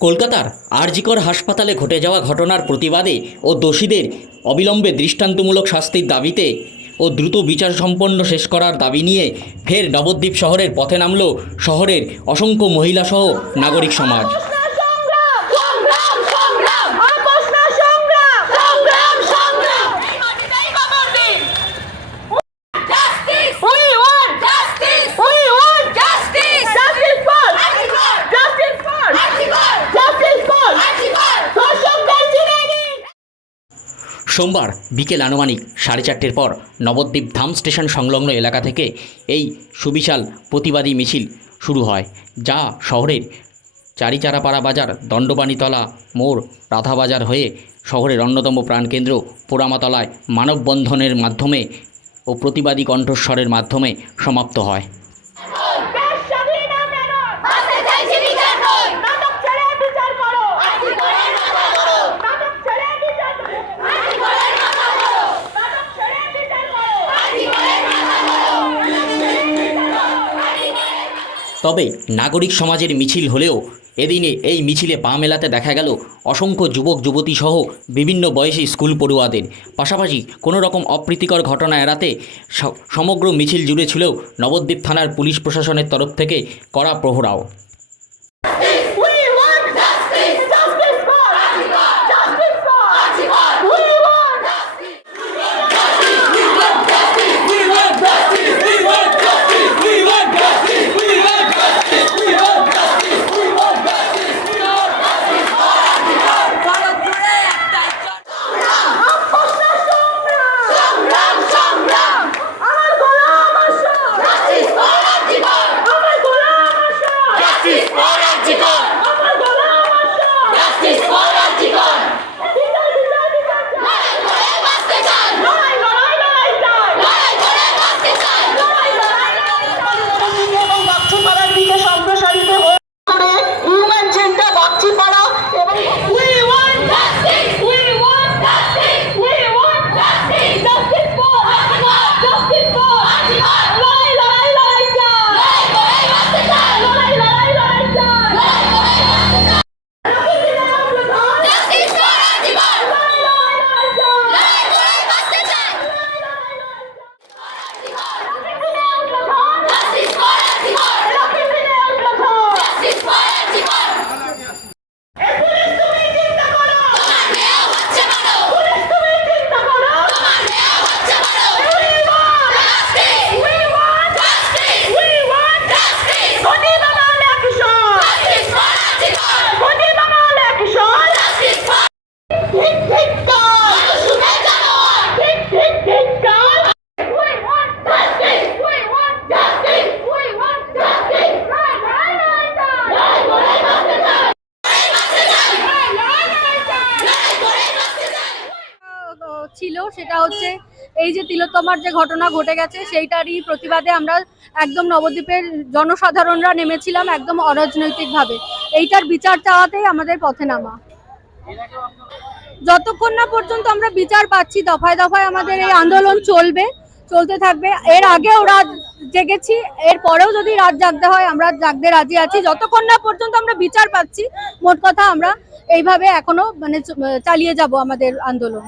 কলকাতার আরজিকর হাসপাতালে ঘটে যাওয়া ঘটনার প্রতিবাদে ও দোষীদের অবিলম্বে দৃষ্টান্তমূলক শাস্তির দাবিতে ও দ্রুত বিচার সম্পন্ন শেষ করার দাবি নিয়ে ফের নবদ্বীপ শহরের পথে নামল শহরের অসংখ্য মহিলাসহ নাগরিক সমাজ। সোমবার বিকেল আনুমানিক 4:30টার পর নবদ্বীপ ধাম স্টেশন সংলগ্ন এলাকা থেকে এই সুবিশাল প্রতিবাদী মিছিল শুরু হয়, যা শহরের চারিচারাপাড়া বাজার, দণ্ডবাণীতলা মোড়, রাধাবাজার হয়ে শহরের অন্যতম প্রাণকেন্দ্র পোড়ামাতলায় মানববন্ধনের মাধ্যমে ও প্রতিবাদী কণ্ঠস্বরের মাধ্যমে সমাপ্ত হয়। তবে নাগরিক সমাজের মিছিল হলেও এদিনে এই মিছিলে পা মেলাতে দেখা গেল অসংখ্য যুবক যুবতী সহ বিভিন্ন বয়সী স্কুল পড়ুয়াদের। পাশাপাশি কোনো রকম অপ্রীতিকর ঘটনা এড়াতে সমগ্র মিছিল জুড়ে ছিল নবদ্বীপ থানার পুলিশ প্রশাসনের তরফ থেকে কড়া প্রহরাও। ছিল সেটা হচ্ছে এই যে তিলোত্তমার যে ঘটনা ঘটে গেছে সেইটারই প্রতিবাদে আমরা একদম নবদ্বীপের জনসাধারণরা নেমেছিলাম একদম অরাজনৈতিকভাবে। এইটার বিচার চাওয়াতেই আমাদের পথে নামা। যতক্ষণ না পর্যন্ত আমরা বিচার পাচ্ছি দফায় দফায় আমাদের এই আন্দোলন চলতে থাকবে। এর আগেও রাত জেগেছি, এর পরেও যদি রাত জাগতে হয় আমরা জাগতে রাজি আছি, যতক্ষণ না পর্যন্ত আমরা বিচার পাচ্ছি। মোট কথা আমরা এইভাবে এখনো চালিয়ে যাব আমাদের আন্দোলন।